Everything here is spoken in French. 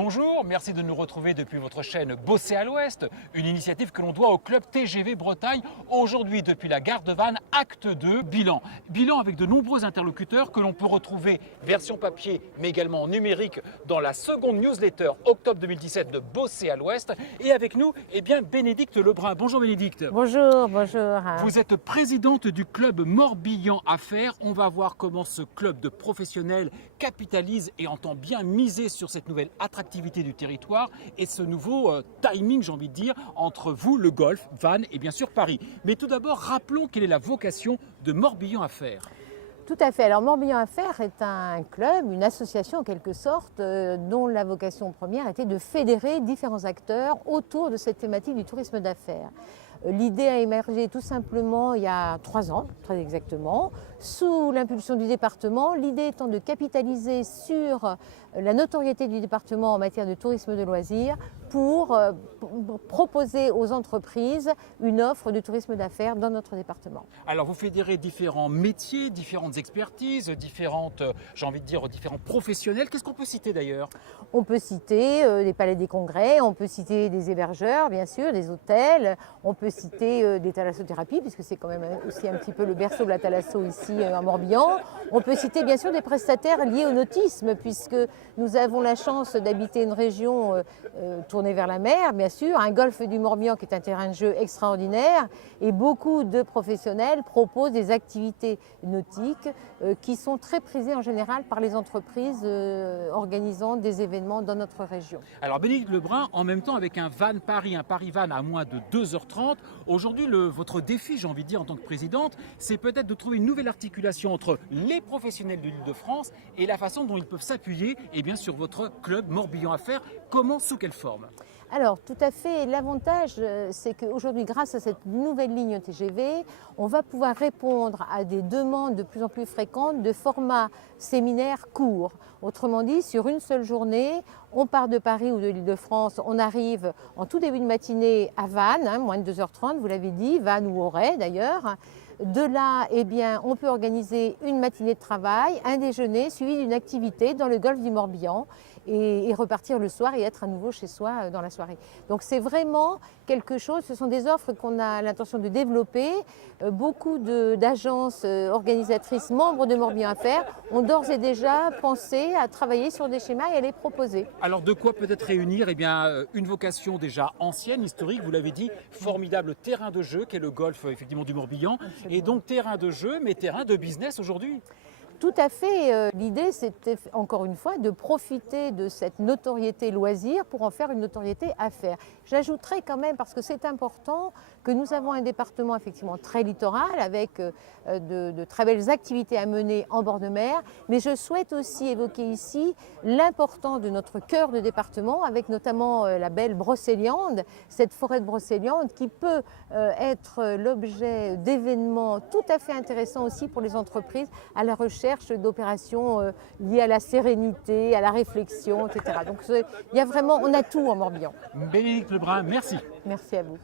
Bonjour, merci de nous retrouver depuis votre chaîne Bosser à l'Ouest, une initiative que l'on doit au club TGV Bretagne. Aujourd'hui, depuis la gare de Vannes, acte 2, bilan. Bilan avec de nombreux interlocuteurs que l'on peut retrouver version papier, mais également numérique, dans la seconde newsletter octobre 2017 de Bosser à l'Ouest. Et avec nous, Bénédicte Lebrun. Bonjour Bénédicte. Bonjour, bonjour. Vous êtes présidente du club Morbihan Affaires. On va voir comment ce club de professionnels capitalise et entend bien miser sur cette nouvelle attractivité du territoire et ce nouveau timing, j'ai envie de dire, entre vous, le Golfe, Vannes et bien sûr Paris. Mais tout d'abord, rappelons quelle est la vocation de Morbihan Affaires. Tout à fait. Alors Morbihan Affaires est un club, une association en quelque sorte, dont la vocation première était de fédérer différents acteurs autour de cette thématique du tourisme d'affaires. L'idée a émergé tout simplement il y a 3 ans, très exactement, sous l'impulsion du département. L'idée étant de capitaliser sur la notoriété du département en matière de tourisme de loisirs pour proposer aux entreprises une offre de tourisme d'affaires dans notre département. Alors vous fédérez différents métiers, différentes expertises, différentes, j'ai envie de dire, différents professionnels. Qu'est-ce qu'on peut citer d'ailleurs? On peut citer des palais des congrès, on peut citer des hébergeurs, bien sûr, des hôtels, on peut citer des thalassothérapies, puisque c'est quand même aussi un petit peu le berceau de la thalasso ici à Morbihan. On peut citer bien sûr des prestataires liés au nautisme, puisque nous avons la chance d'habiter une région tournée vers la mer, bien sûr, un golfe du Morbihan qui est un terrain de jeu extraordinaire, et beaucoup de professionnels proposent des activités nautiques qui sont très prisées en général par les entreprises organisant des événements dans notre région. Alors Bénédicte Lebrun, en même temps avec un Vannes-Paris, un Paris-Vannes à moins de 2h30, aujourd'hui votre défi, j'ai envie de dire en tant que présidente, c'est peut-être de trouver une nouvelle articulation entre les professionnels de l'Île-de-France et la façon dont ils peuvent s'appuyer sur votre club Morbihan Affaires. Comment, sous quelle forme? Alors tout à fait, l'avantage c'est qu'aujourd'hui grâce à cette nouvelle ligne TGV, on va pouvoir répondre à des demandes de plus en plus fréquentes de formats séminaires courts. Autrement dit, sur une seule journée, on part de Paris ou de l'Île-de-France, on arrive en tout début de matinée à Vannes, moins de 2h30, vous l'avez dit, Vannes ou Auray d'ailleurs. De là, on peut organiser une matinée de travail, un déjeuner suivi d'une activité dans le golfe du Morbihan et repartir le soir et être à nouveau chez soi dans la soirée. Donc c'est vraiment quelque chose, ce sont des offres qu'on a l'intention de développer. Beaucoup d'agences organisatrices membres de Morbihan Affaires ont d'ores et déjà pensé à travailler sur des schémas et à les proposer. Alors de quoi peut-être réunir une vocation déjà ancienne, historique, vous l'avez dit, formidable terrain de jeu qu'est le golfe effectivement du Morbihan. Absolument. Et donc terrain de jeu mais terrain de business aujourd'hui. Tout à fait. L'idée, c'était encore une fois de profiter de cette notoriété loisir pour en faire une notoriété affaires. J'ajouterais quand même, parce que c'est important, que nous avons un département effectivement très littoral avec de très belles activités à mener en bord de mer, mais je souhaite aussi évoquer ici l'importance de notre cœur de département avec notamment la belle Brocéliande, cette forêt de Brocéliande qui peut être l'objet d'événements tout à fait intéressants aussi pour les entreprises à la recherche d'opérations liées à la sérénité, à la réflexion, etc. Donc il y a vraiment, on a tout en Morbihan. Bénédicte Lebrun, merci. Merci à vous.